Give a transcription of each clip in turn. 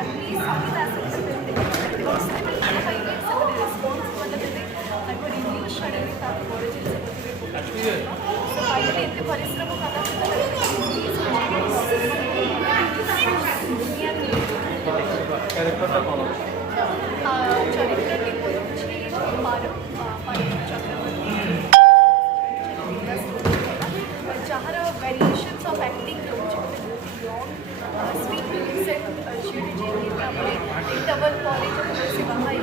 family सहित आसिक film देखिए response वाला देते रिव्यू छाड़ी बड़ जिन सो फाइनली एत परिश्रम कला चरित्रटी हूँ पारव चक्रवर्ती जार वेरिएशंस ऑफ एक्टिंग स्वीट सेट इंटरवल कॉलेज से बाहर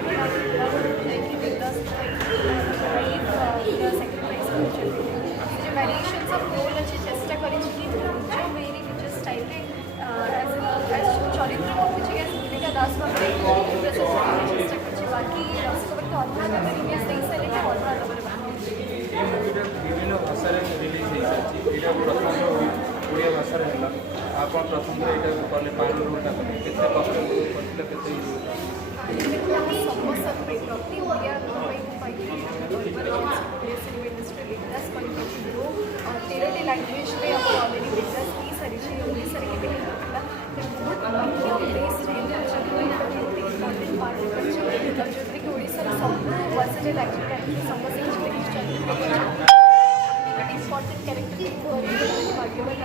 सैक्रिफाइस जो वेरिएशंस ऑफ रोल अच्छे चेष्टा करी जो मेरी निज स्टाइल चरित्र मुझे भूमिका दास भाव चेष्टा कर बाकी तो अधा रिलीज नहीं सारे अधा विभिन्न भाषा रिलीज हो सारी यहाँ प्रथम ओडिया भाषा है आप प्रथम यहाँ कले पान रोलटा कले के कष्ट करते समस्त प्रति Odia film industry business grow 13 language में आप ऑलरेडी बिजनेस की सारी ओडिशा के बहुत बेस्ट इम्पोर्टेंट पार्ट जो कि ओडिशा सब वर्सेटाइल एक्टर समस्त इम्पोर्टेंट कैरेक्टर भाग्यवान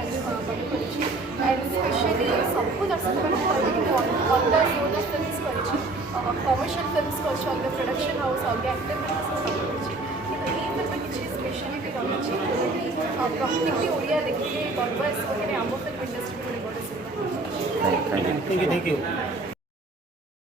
एंड स्पेशली सबको दर्शक अलग zone of films commercial films कर प्रोडक्शन हाउस अलग एक्टर फिल्म किसी स्पेशलिटी रही प्रत्येक ओडिया देखिए गर्व आसो आम फिल्म इंडस्ट्री बड़े बड़े सिनेमा थैंक यू